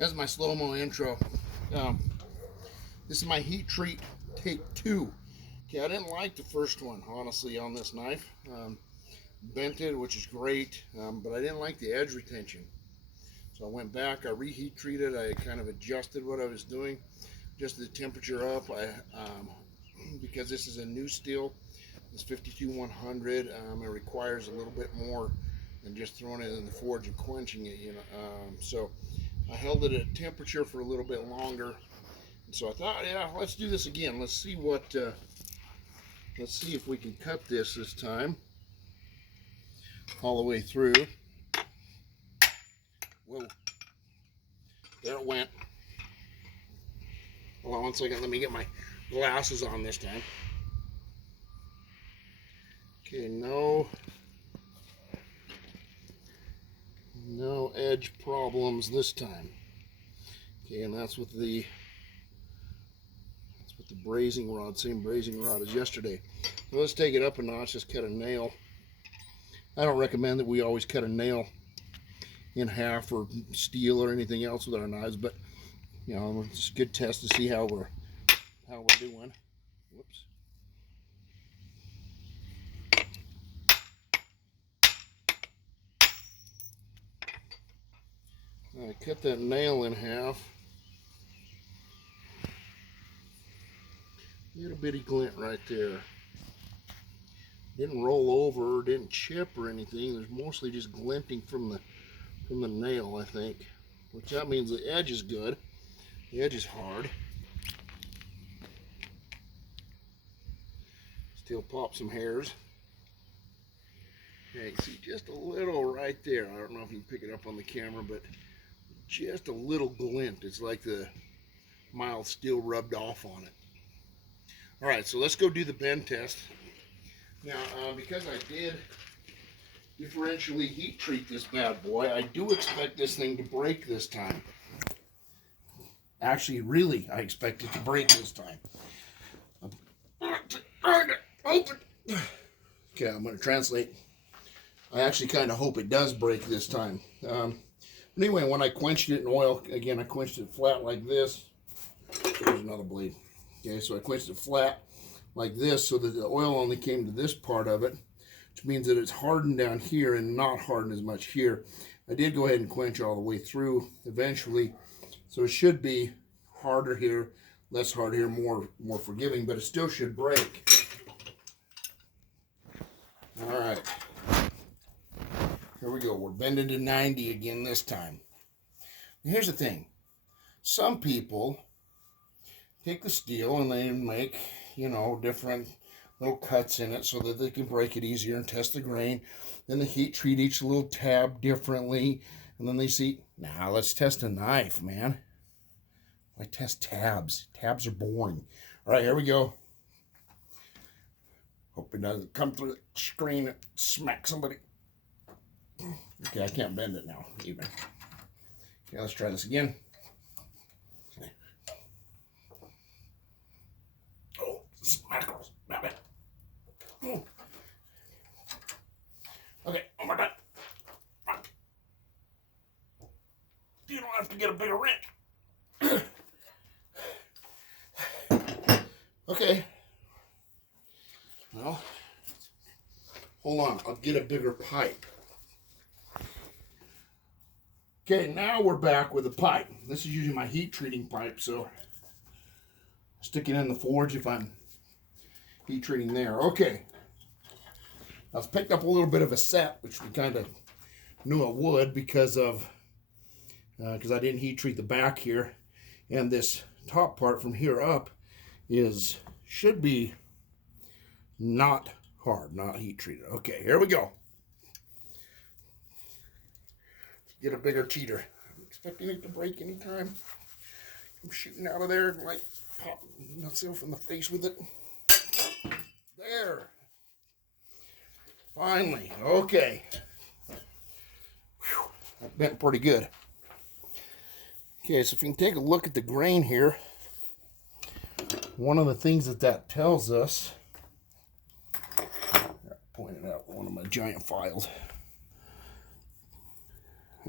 That's my slow-mo intro. Um, this is my heat treat take 2. Okay, I didn't like the first one, honestly, on this knife. Bent it, which is great, but I didn't like the edge retention. So I went back, I reheat treated, I kind of adjusted what I was doing, adjusted the temperature up. Because this is a new steel, it's 52-100. It requires a little bit more than just throwing it in the forge and quenching it, So I held it at temperature for a little bit longer. And so I thought, yeah, let's do this again. Let's see if we can cut this time all the way through. Whoa, there it went. Hold on one second, let me get my glasses on this time. Okay, no edge problems this time. Okay, and that's with the brazing rod, same brazing rod as yesterday. So let's take it up a notch, just cut a nail. I don't recommend that we always cut a nail in half or steel or anything else with our knives, but it's just a good test to see how we're doing. Whoops. I cut that nail in half. Little bitty glint right there. Didn't roll over, didn't chip or anything. There's mostly just glinting from the nail, I think. Which that means the edge is good. The edge is hard. Still pop some hairs. Okay, see just a little right there. I don't know if you can pick it up on the camera, but just a little glint. It's like the mild steel rubbed off on it. All right, so let's go do the bend test. Now, because I did differentially heat treat this bad boy, I do expect this thing to break this time. Actually, really, I expect it to break this time. Open. Okay, I'm going to translate. I actually kind of hope it does break this time. Anyway, when I quenched it in oil, again, I quenched it flat like this. There's another blade. Okay, so I quenched it flat like this so that the oil only came to this part of it, which means that it's hardened down here and not hardened as much here. I did go ahead and quench all the way through eventually, so it should be harder here, less hard here, more forgiving, but it still should break. All right, here we go. We're bending to 90 again this time. And here's the thing. Some people take the steel and they make, different little cuts in it so that they can break it easier and test the grain. Then they heat treat each little tab differently. And then they see, now let's test a knife, man. I test tabs. Tabs are boring. All right, here we go. Hope it doesn't come through the screen and smack somebody. Okay, I can't bend it now, even. Okay, let's try this again. Oh, smackles. Not bad. Okay, one more time. You don't have to get a bigger wrench. Okay. Well, hold on. I'll get a bigger pipe. Okay, now we're back with the pipe. This is using my heat treating pipe, so stick it in the forge if I'm heat treating there. Okay. I've picked up a little bit of a set, which we kind of knew I would because I didn't heat treat the back here, and this top part from here up should be not hard, not heat treated. Okay, here we go. Get a bigger cheater. I'm expecting it to break anytime. I'm shooting out of there and like pop myself in the face with it. There. Finally. Okay. Whew, that bent pretty good. Okay, so if you can take a look at the grain here, one of the things that tells us, I pointed out one of my giant files.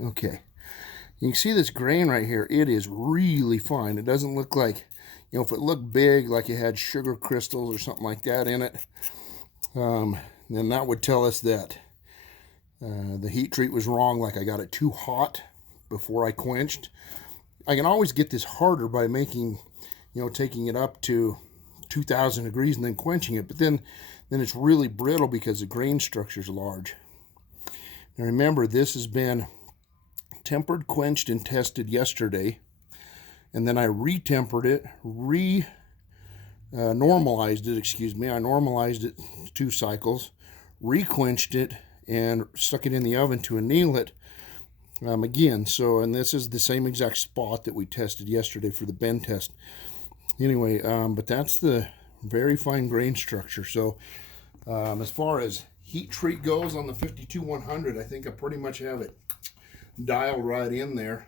Okay, You can see this grain right here. It is really fine. It doesn't look like, you know, if it looked big, like it had sugar crystals or something like that in it, then that would tell us that the heat treat was wrong, like I got it too hot before I quenched. I can always get this harder by making, you know, taking it up to 2,000 degrees and then quenching it, but then it's really brittle because the grain structure is large. Now remember, this has been tempered, quenched, and tested yesterday, and then I retempered it, normalized it, excuse me. I normalized it 2 cycles, re-quenched it, and stuck it in the oven to anneal it again. So, and this is the same exact spot that we tested yesterday for the bend test. Anyway, but that's the very fine grain structure. So as far as heat treat goes on the 52-100, I think I pretty much have it dialed right in there.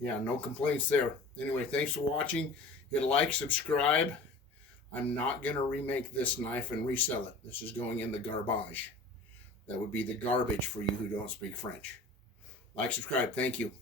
Yeah, no complaints there. Anyway, thanks for watching. Hit like, subscribe. I'm not going to remake this knife and resell it. This is going in the garbage. That would be the garbage for you who don't speak French. Like, subscribe. Thank you.